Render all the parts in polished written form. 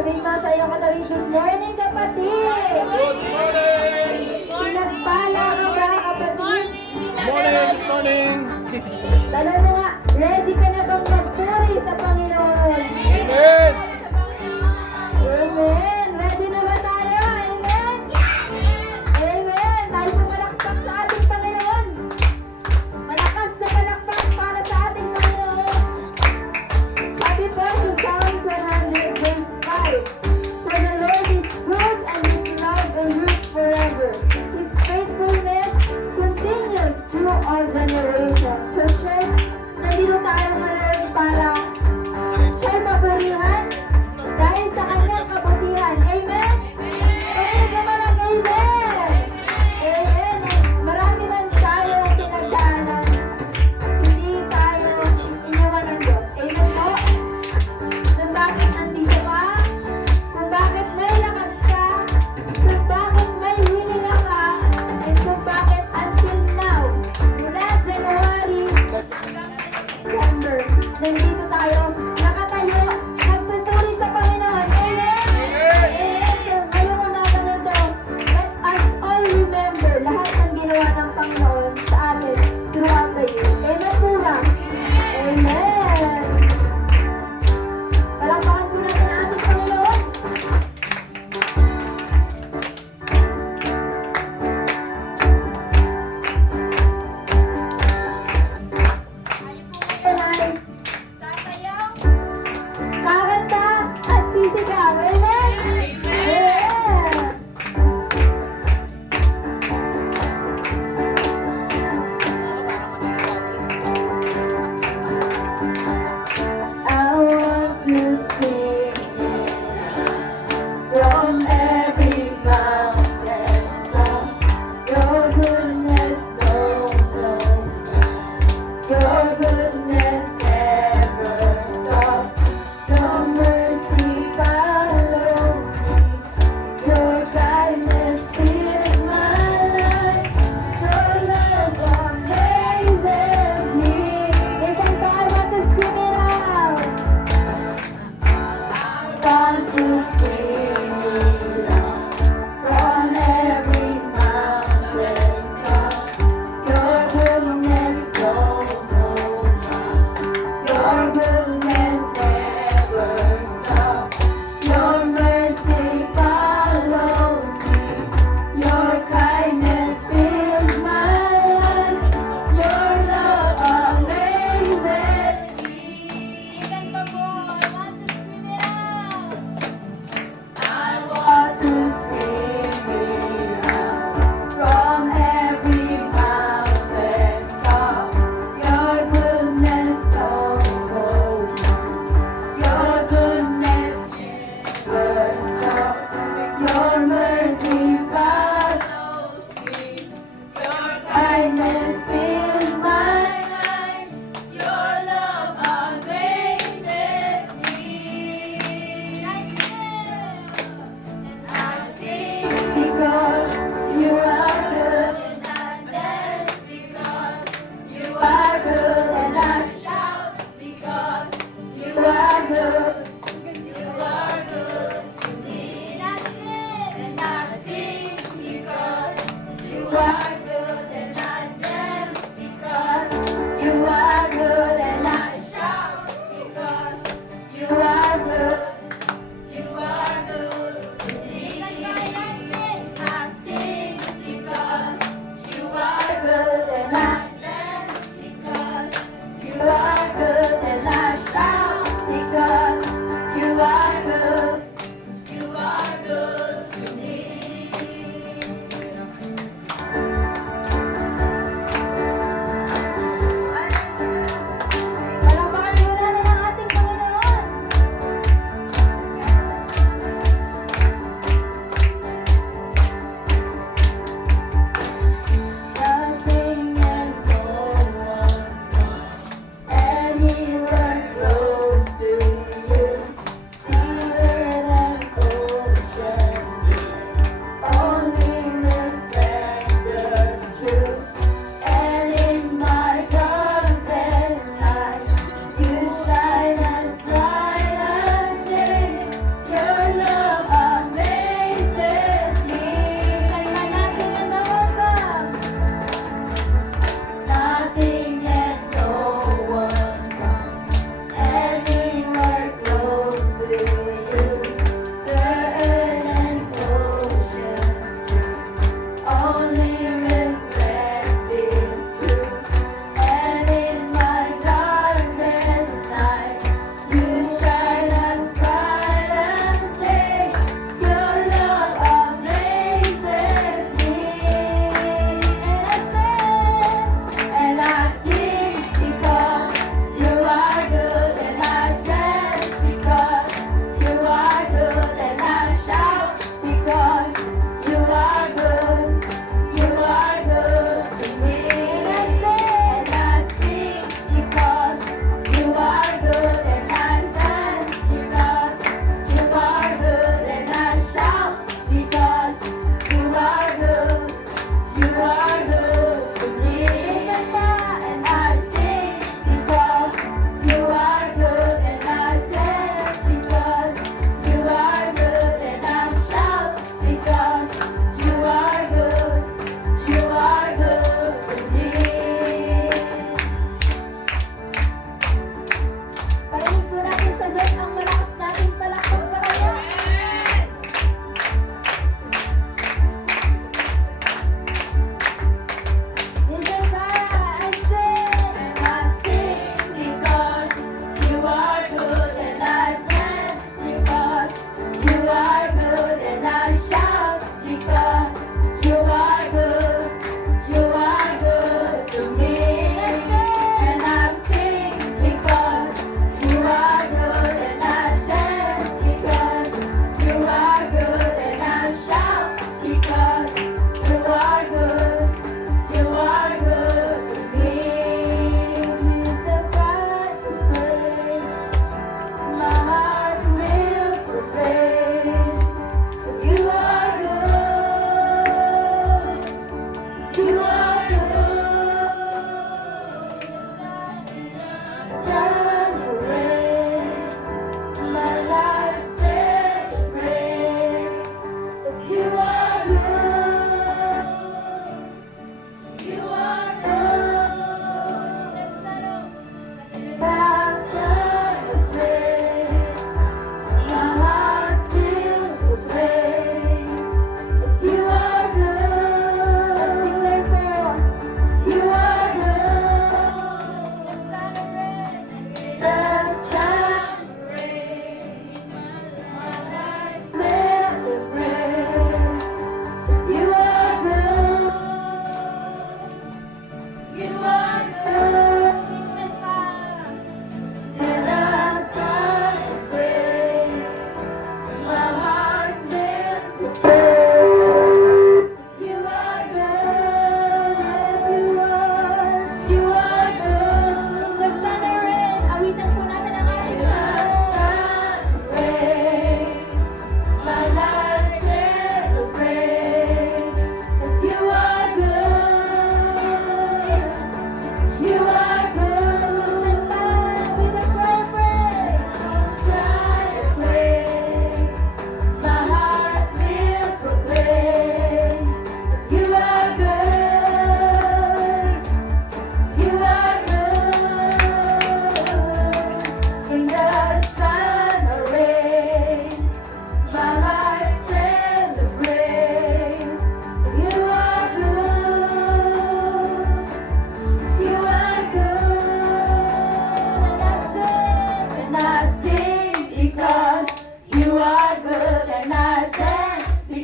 sabihin mo sa iyong katabi, good morning kapatid! Good morning! Pinagpala ka ba kapatid? Good morning! Tanong mo nga, ready ka na bang magpuri sa Panginoon? Amen! Amen! Ready na ba tayo? Amen! Amen! Tayo pumalakpak sa ating Panginoon. Malakas sa palakpak para sa ating Panginoon. Sabi po sa Psalms 100 verse 5, for the Lord is good and His love endures forever. His faithfulness continues through all generations. So church, nandito tayo ngayon para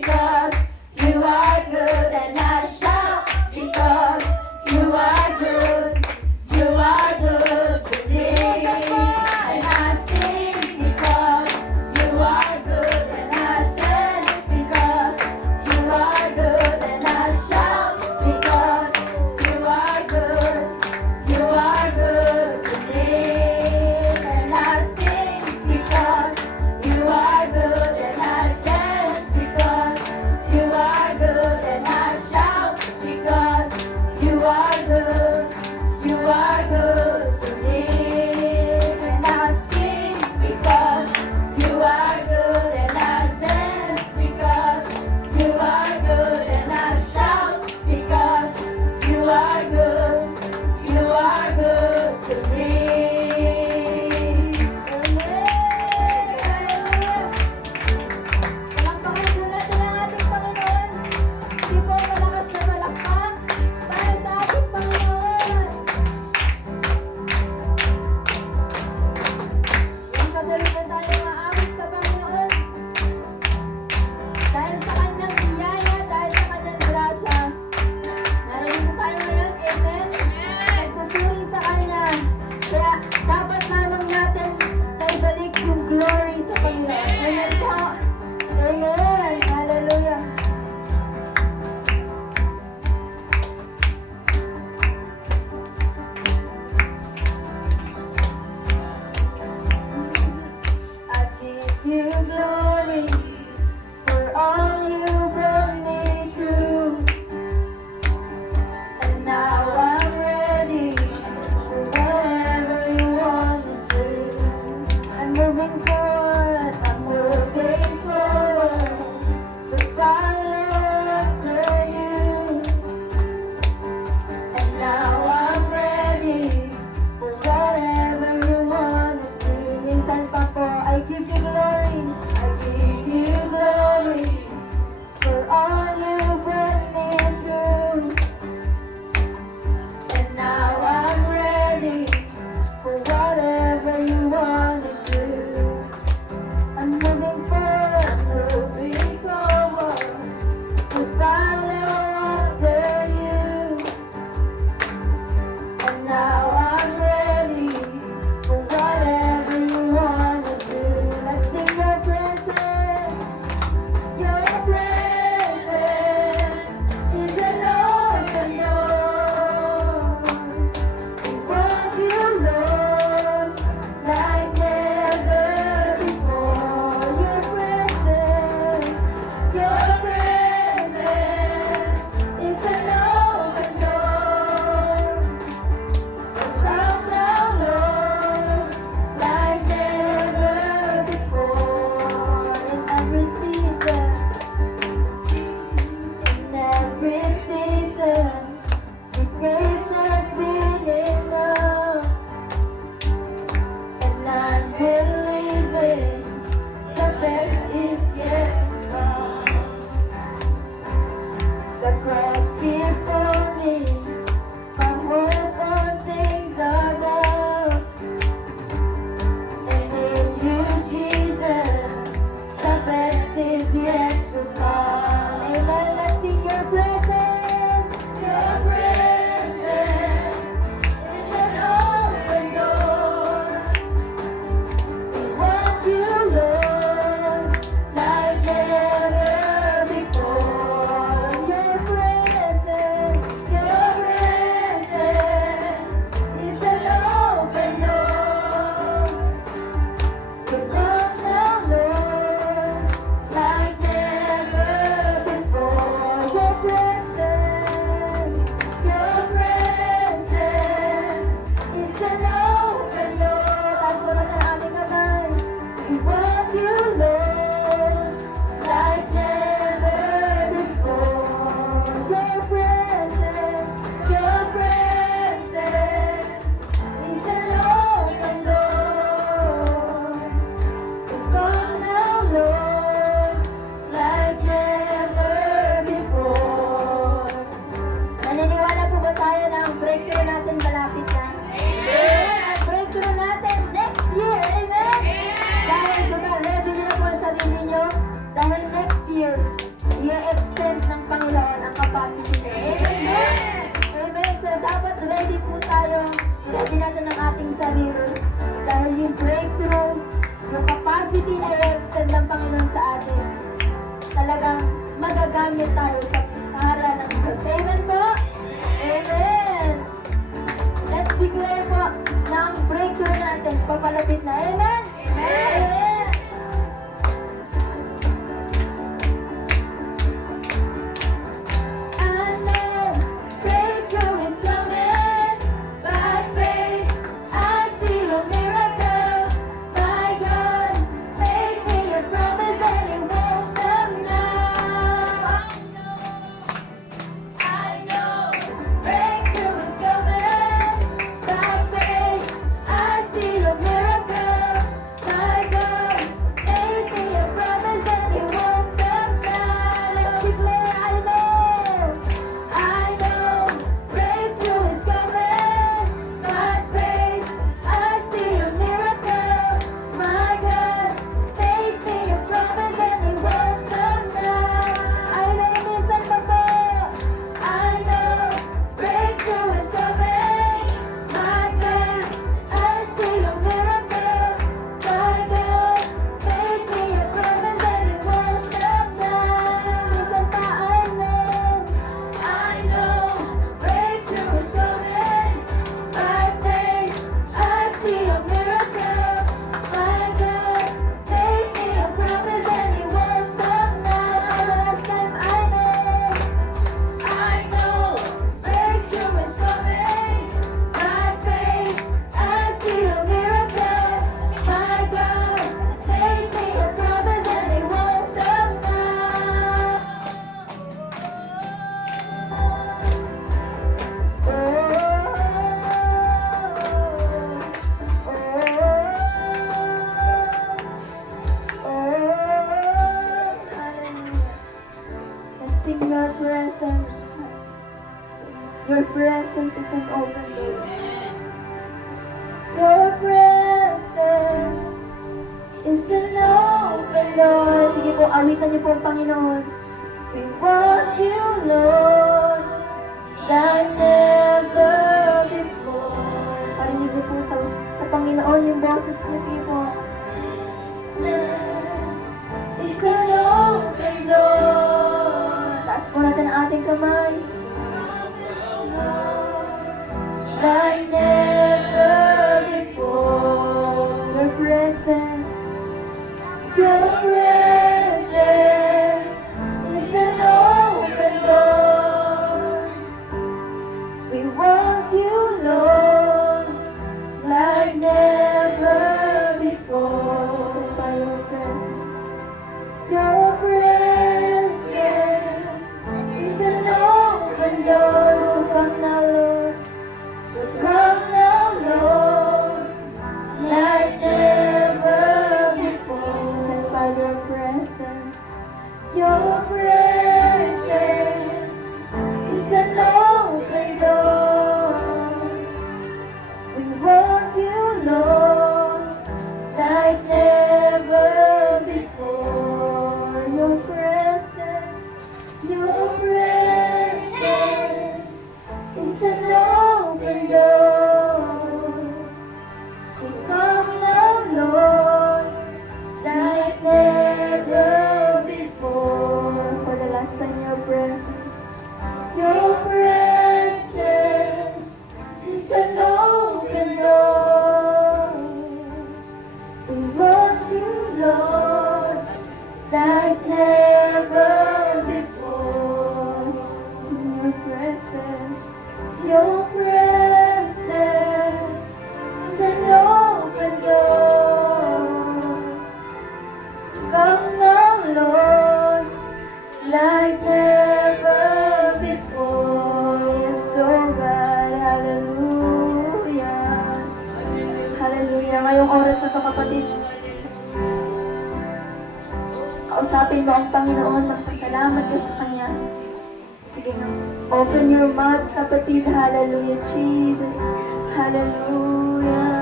because you are good, and I shout because you are good. You are good to me, and I sing because you are good, and I dance because you are good, and I shout because you are good. You are good to me, and I sing because you are good, and I dance because you are good, and I shout. magamit tayo sa para ng Diyos. Amen po? Amen! Let's declare po na ang breakthrough natin papalapit na. Amen? Amen! I know breakthrough is coming. By faith, I see a miracle. My God, make me a promise and it won't stop now. I know breakthrough is coming. By faith, I see a miracle. My God, make me a promise and it won't stop now. Let's declare, I know breakthrough is coming. By faith, I see a miracle. My God, make me a promise and it won't stop now. I know minsan pa po. I know breakthrough is coming. My God, I see a miracle. My God, make me a promise and it won't stop now. Minsan pa, I know breakthrough is coming. By faith, I see a miracle. My God, make me a promise and it won't stop now. Last time, I know breakthrough is coming. By faith, I see a miracle. My God, make me a promise and it won't stop now. Let's sing your presence. Your presence is an open door. Your presence is an open door. Sige po, awitan niyo po ang Panginoon. We want you, Lord, like never before. Parinig niyo po sa Panginoon yung boses niya. Sige po. It's an open door. Taas po natin ang ating kamay. Like never before. Your presence is an open door. We want you, Lord, like never before. So by your presence is an open door. So come now, Lord. So come now, Lord, like never before. So by your presence is an open door. We want you, Lord, like never before. Your presence is an open door. So come now, Lord, like never before. For the last time, your presence is an open door. We want you, Lord, like never before. Sing your presence is an open door. Come now, Lord, like never before. Yes, oh God, hallelujah. Hallelujah. Ngayong oras na to, kapatid, kausapin mo ang Panginoon, magpasalamat ka sa Kanya. Sige na, open your mouth, kapatid. Hallelujah, Jesus. Hallelujah.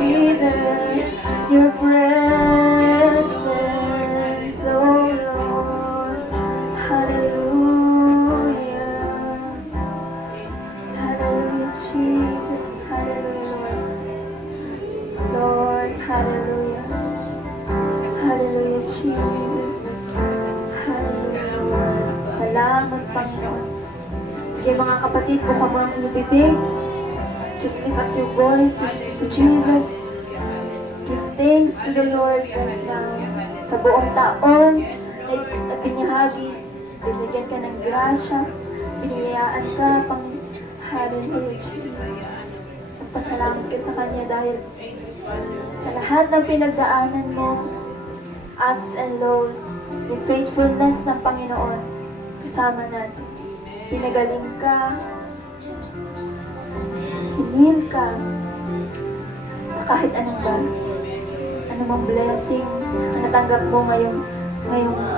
Jesus, your presence, oh Lord, hallelujah, hallelujah, Jesus, hallelujah, Lord, hallelujah. Jesus. Hallelujah. Salamat, Panginoon. Sige mga kapatid, buka mo ang iyong bibig. Just lift up your voice to Jesus. Give thanks to the Lord right now. Sa buong taon ay binahagi, binigyan ka ng grasya, biniyayaan ka, Hallelujah, Jesus. Magpasalamat ka sa Kanya dahil sa lahat ng pinagdaanan mo, ups and lows, yung faithfulness ng Panginoon, kasama natin. Pinagaling ka, hinil ka, sa kahit anong bagay, anumang blessing na natanggap mo ngayong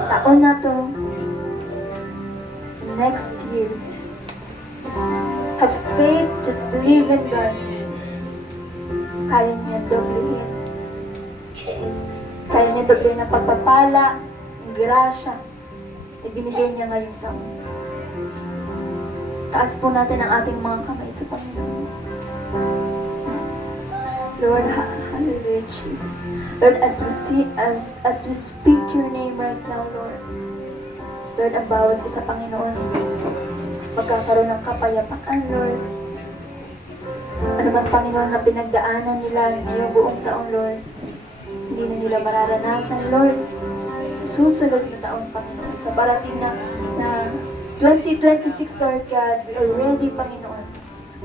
taon na to, next year. Just have faith, just believe in God. Kaya niya doblehin. Kaya niya doblehin ang pagpapala, ang grasya, na binigay niya ngayong taon. Taas po natin ang ating mga kamay sa Panginoon. Lord, hallelujah, Jesus. Lord, as we speak your name right now, Lord, Lord, ang bawat isa, Panginoon, magkakaroon ng kapayapaan, Lord. Ano man, Panginoon, na pinagdaanan nila ngayong buong taon, Lord, hindi na nila mararanasan, Lord, sa susunod na taon, Panginoon, sa parating na 2026, Lord God, we are ready, Panginoon.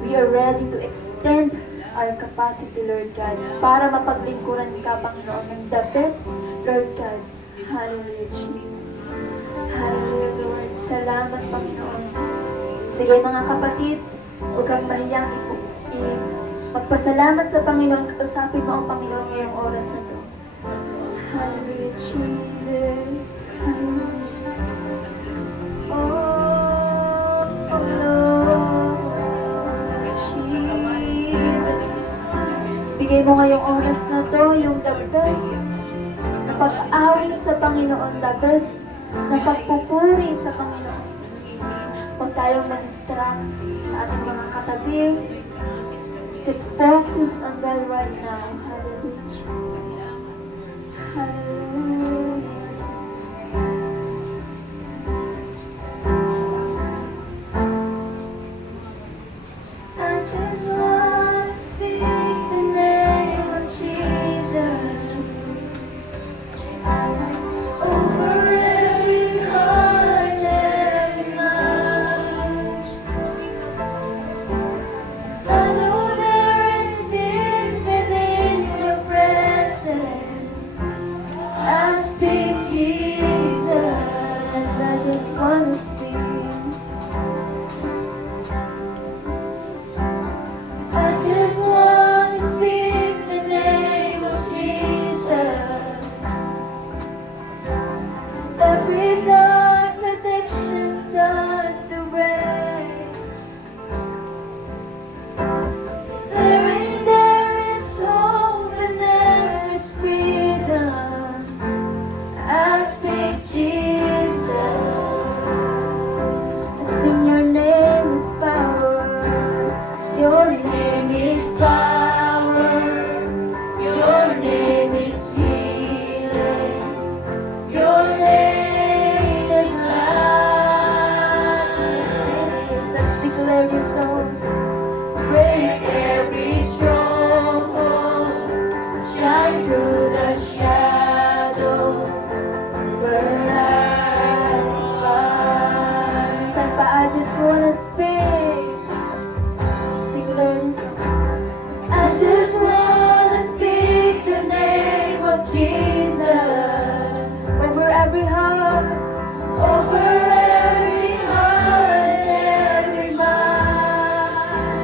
We are ready to extend our capacity, Lord God, para mapaglingkuran ka, Panginoon, ng the best, Lord God. Hallelujah, Jesus. Hallelujah, Lord. Salamat, Panginoon. Sige, mga kapatid, huwag kang mahiyang magpasalamat sa Panginoon. Usapin mo ang Panginoon ngayong oras na to. Hallelujah, Jesus. Hallelujah. Bigay mo ngayong oras na to yung the best na pag-awit sa Panginoon, the best na pagpupuri sa Panginoon. Huwag tayong ma-distract sa ating mga katabi. Just focus on God right now. Hallelujah, Jesus. Hallelujah. I just want to speak the name of Jesus over every heart and every mind. 'Cause I know there is peace within your presence. I speak Jesus, I just want to speak. I just want to speak the name of Jesus. Every dark addiction starts to break. There is hope and there is freedom. I speak Jesus. It's in your name is power. Your name is power. Your name is healing. Your name is life. Let's declare your song. Break every stronghold. Shine through the shadows. Burn like fire. San pa, I just wanna speak. Declare your song. I just wanna speak the name of Jesus over every heart, over every heart and every mind.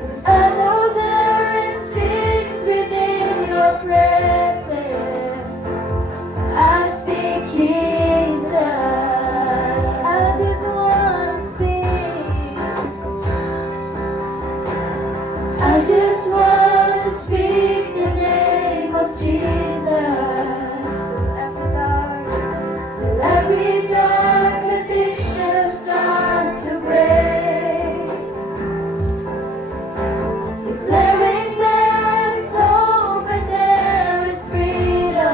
'Cause I know there is peace within your presence. I speak Jesus. I just wanna speak. I just want to speak the name of Jesus. Till every dark addiction starts to break. Declaring there is hope and there is freedom.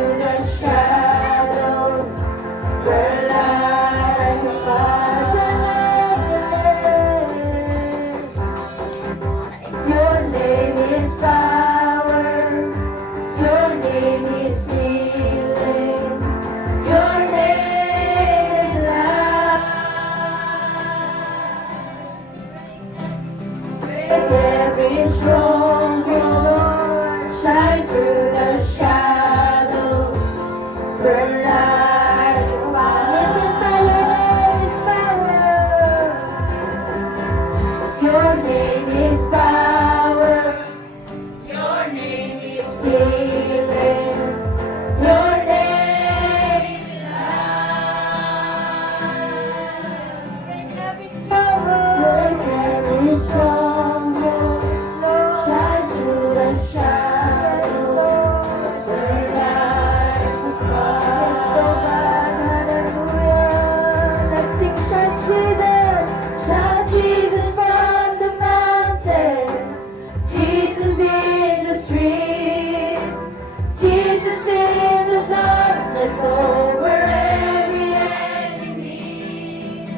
through the shadows, where light the Your name is power, your name is healing, your name is life. Break every stronghold, shine through the shadows, burn like fire. Your name is power, your name is healing, your name is life. Break every stronghold, shine through the shadows, burn like a fire. Let's sing, shout Jesus from the mountains, Jesus in the streets, Jesus in the darkness over every enemy.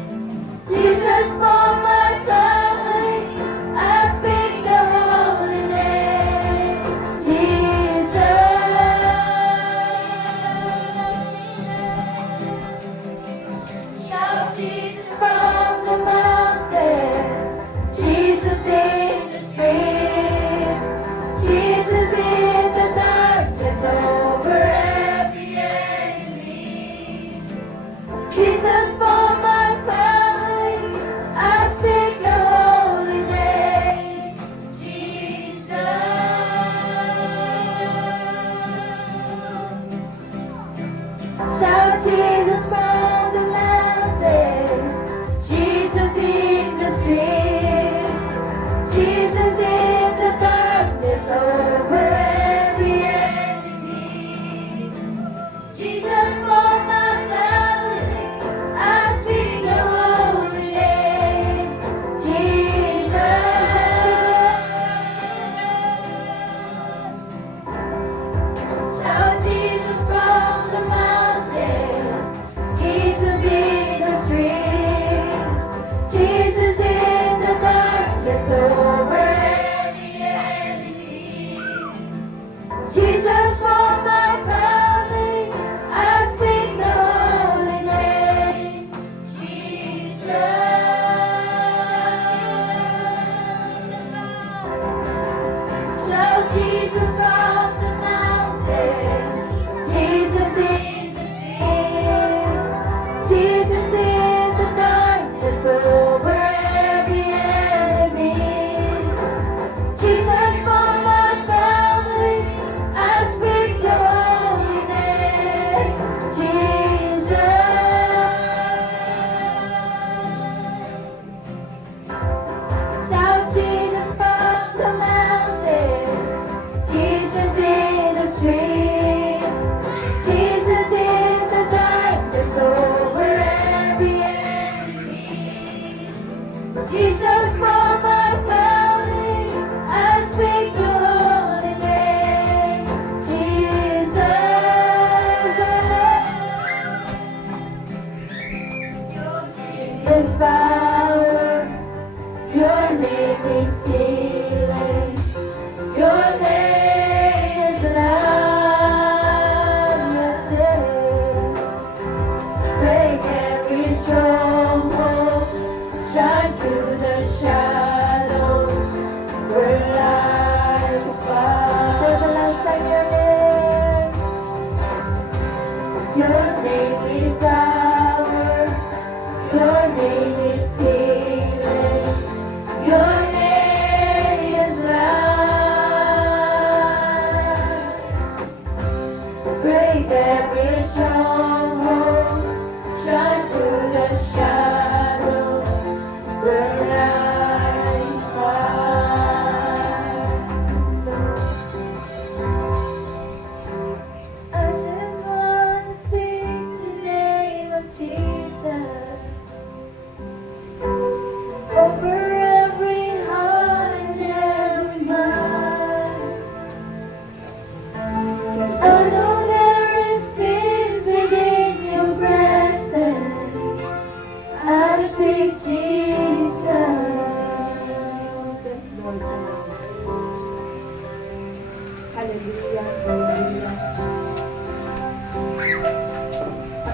Jesus for my family, I speak the holy name. Jesus. Shout Jesus from the mountains, Jesus in the streets, Jesus in the darkness over every enemy. Jesus for my family, I speak your holy name. Jesus. Shout Jesus from the mountains, Jesus in the streets, Jesus in the darkness over every enemy. Jesus for my family, I speak the holy name. Jesus. Shout Jesus from the mountains, Jesus in the streets, Jesus in the darkness over every enemy. Jesus for my family, I speak the holy name. Jesus. Shout Jesus from the mountains, Jesus in the streets, Jesus in the darkness over every enemy. Jesus for my family, I speak your holy name. Jesus. Shout Jesus from the mountains, Jesus in the streets, Jesus in the darkness over every enemy. Jesus for my family, I speak your holy name. Jesus. Your name is power, your name is healing, your name is love. Yes, it is. Break every stronghold, shine through the shadows, burn like fire. For the last time, your name is power, your name is healing, your name is life. Break every stronghold, shine through the shadows, burn like fire. I just want to speak the name of Jesus over every heart and every mind. 'Cause I know there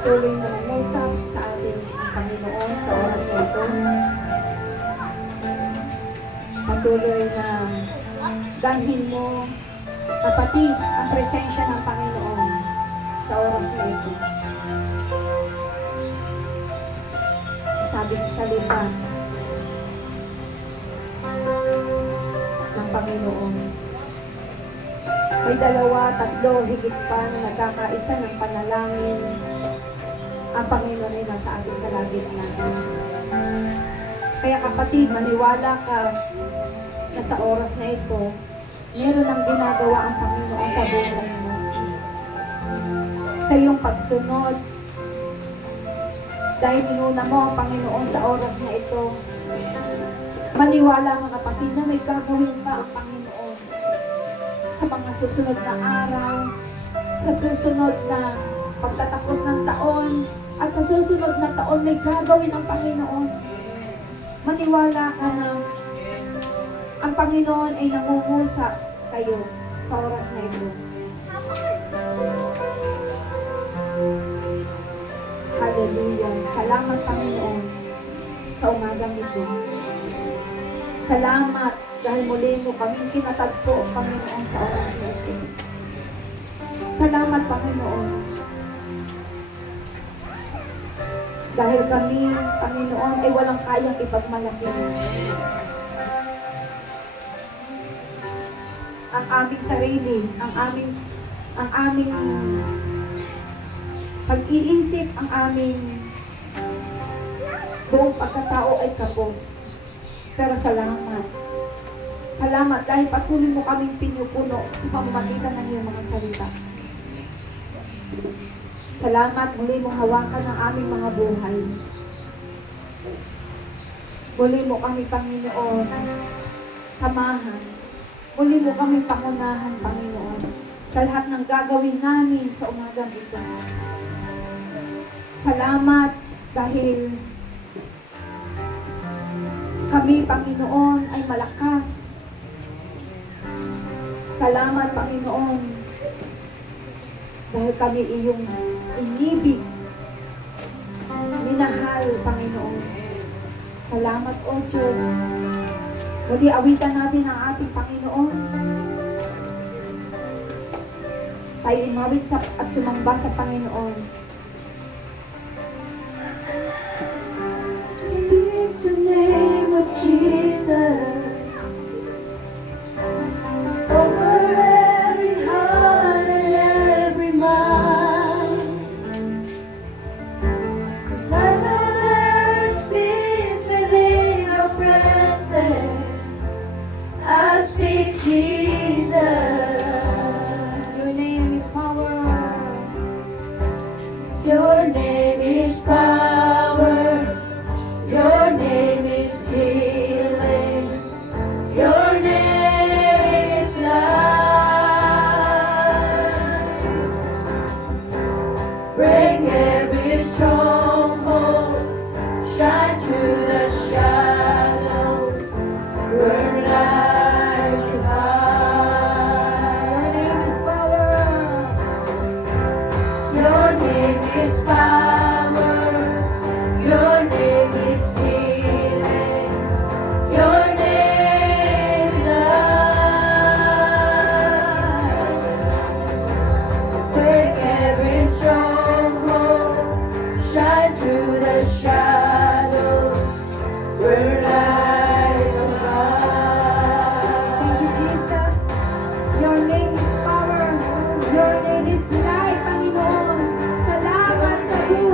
patuloy na mangusap sa ating Panginoon sa oras na ito. Patuloy na danhin mo, kapatid, ang presensya ng Panginoon sa oras na ito. Sabi sa salita ng Panginoon, may 2, 3, higit pa na nagkakaisa ng panalangin, ang Panginoon ay nasa ating kalagitnaan. Kaya kapatid, maniwala ka na sa oras na ito, meron ang ginagawa ang Panginoon sa buhay mo. Sa iyong pagsunod, dahil inuna mo ang Panginoon sa oras na ito, maniwala ka kapatid na may gagawin pa ang Panginoon sa mga susunod na araw, sa susunod na pagtatapos ng taon, at sa susunod na taon may gagawin ang Panginoon. Maniwala ka na ang Panginoon ay nangungusap sa iyo sa oras na ito. Hallelujah. Salamat Panginoon sa umagang ito. Salamat dahil muli mo kaming kinatagpo, Panginoon, sa oras na ito. Salamat Panginoon. Dahil kami, Panginoon, ay walang kayang ipagmalaki. Ang aming sarili, ang aming pag-iisip, ang aming buong pagkatao ay kapos. Pero salamat. Salamat dahil patuloy mo kaming pinupuno sa pamamagitan ng iyong mga salita. Salamat, muli mong hawakan ang aming mga buhay. Muli mo kami, Panginoon, samahan. Muli mo kami pangunahan, Panginoon, sa lahat ng gagawin namin sa umagang ito. Salamat dahil kami, Panginoon, ay malakas. Salamat, Panginoon, dahil kami iyong inibig, minahal, Panginoon. Salamat, O Diyos. Muli awitan natin ang ating Panginoon. Tayo umawit at sumamba sa Panginoon. Speak the name of Jesus over every heart and every mind. 'Cause I know there is peace within your presence. I speak Jesus. Your name is power. Your name is power. Your name is healing. Your name is life. Break every stronghold. Shine through the shadows. Burn like a fire. Your name is power. Your name is power. Your name is healing. Your name is life. Break every stronghold. Shine through the shadows. We're like a fire. Thank you, Jesus. Your name is power. Your name is life, Panginoon. Salamat sa buhay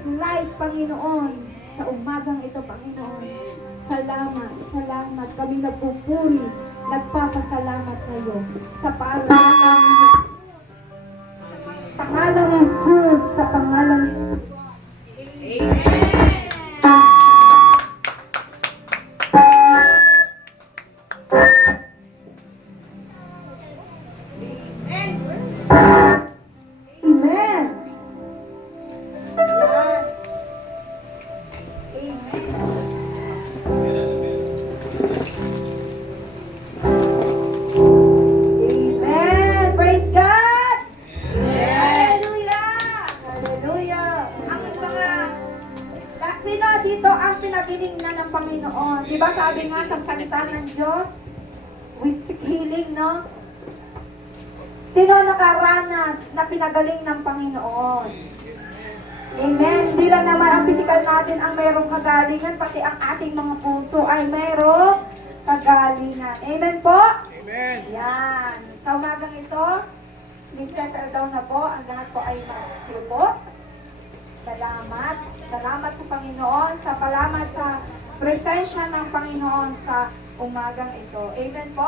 speak life, Panginoon, sa umagang ito, Panginoon. Salamat, salamat. Kami nagpupuri, nagpapasalamat sa iyo. Sa pangalan ni Jesus. Sa pangalan ni Jesus. Sa pangalan ni Jesus. Amen. Amen. Praise God. Hallelujah. Hallelujah. Ang mga sino dito ang pinabiling na ng Panginoon? Di ba sabi nga sa salita ng Diyos, we speak healing, no? Sino nakaranas na pinagaling ng Panginoon? Amen. Hindi lang naman ang physical natin ang mayroong kagalingan, pati ang ating mga puso ay mayroong kagalingan. Amen po? Amen. Yan. Sa umagang ito, please settle down na po. Ang lahat po ay magsiupo. Salamat. Salamat sa Panginoon. Salamat sa presensya ng Panginoon sa umagang ito. Amen po.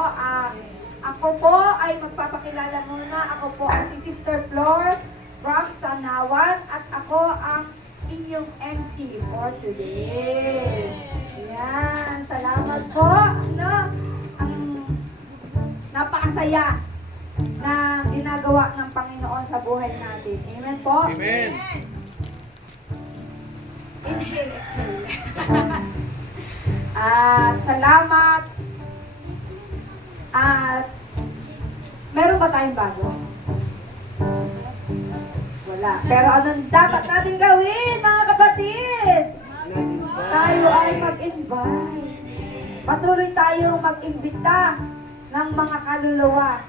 Ako po ay magpapakilala muna. Ako po ay si Sister Flor from Tanawan at ako ang inyong MC for today. Yan. Salamat po. No? Ang napakasaya na ginagawa ng Panginoon sa buhay natin. Amen po. Amen. Inhale, exhale. At salamat. At meron ba tayong bago? Wala. Pero anong dapat natin gawin, mga kapatid? Tayo ay mag-invite. Patuloy tayong mag-imbita ng mga kaluluwa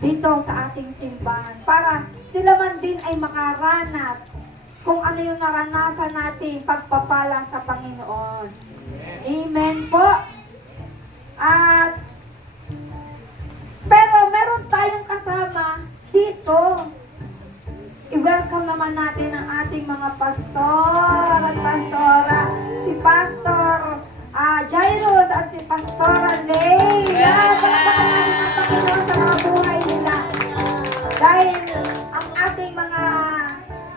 dito sa ating simbahan para sila man din ay makaranas kung ano yung naranasan nating pagpapala sa Panginoon. Amen po. At pero meron tayong kasama dito. I-welcome naman natin ang ating mga pastor at pastora. Si Pastor Jairus at si Pastora Lay. Yan, palakpakan natin ang Panginoon sa mga buhay nila. Dahil ang ating mga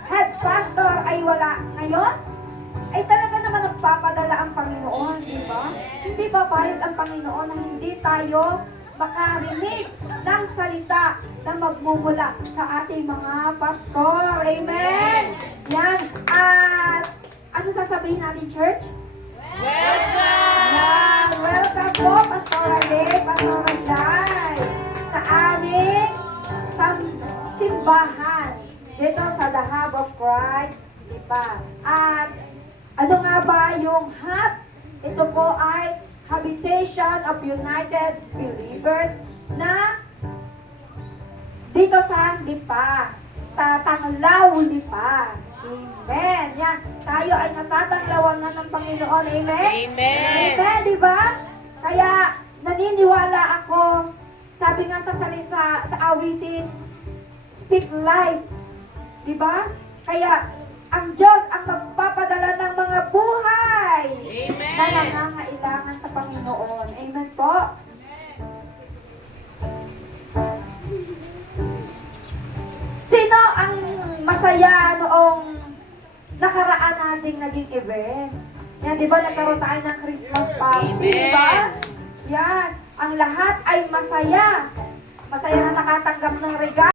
head pastor ay wala ngayon, ay talaga naman nagpapadala ang Panginoon, di ba? Hindi papayag ang Panginoon na hindi tayo makarinig ng salita na magmumula sa ating mga pastor. Amen! Yan. At ano sasabihin natin, church? Welcome! Yan. Welcome po, Pastora Lay, Pastora Jai, sa aming simbahan dito sa The Hub of Christ, di ba? At ano nga ba yung hub? Ito po ay Habitation of United Believers na dito sa Lipa, sa Tanglaw, Lipa. Amen. Yan. Tayo ay natatanglawan na ng Panginoon. Amen? Amen. Amen, di ba? Kaya naniniwala ako, sabi nga sa salita, sa awitin, speak life. Di ba? Kaya ang Diyos ang magpapadala ng mga buhay Amen. na nangangailangan sa Panginoon. Amen po? Sino ang masaya noong nakaraan nating naging event? Yan, di ba nagkaroon tayo ng Christmas party, di ba? Yan, ang lahat ay masaya. Masaya na nakatanggap ng regalo.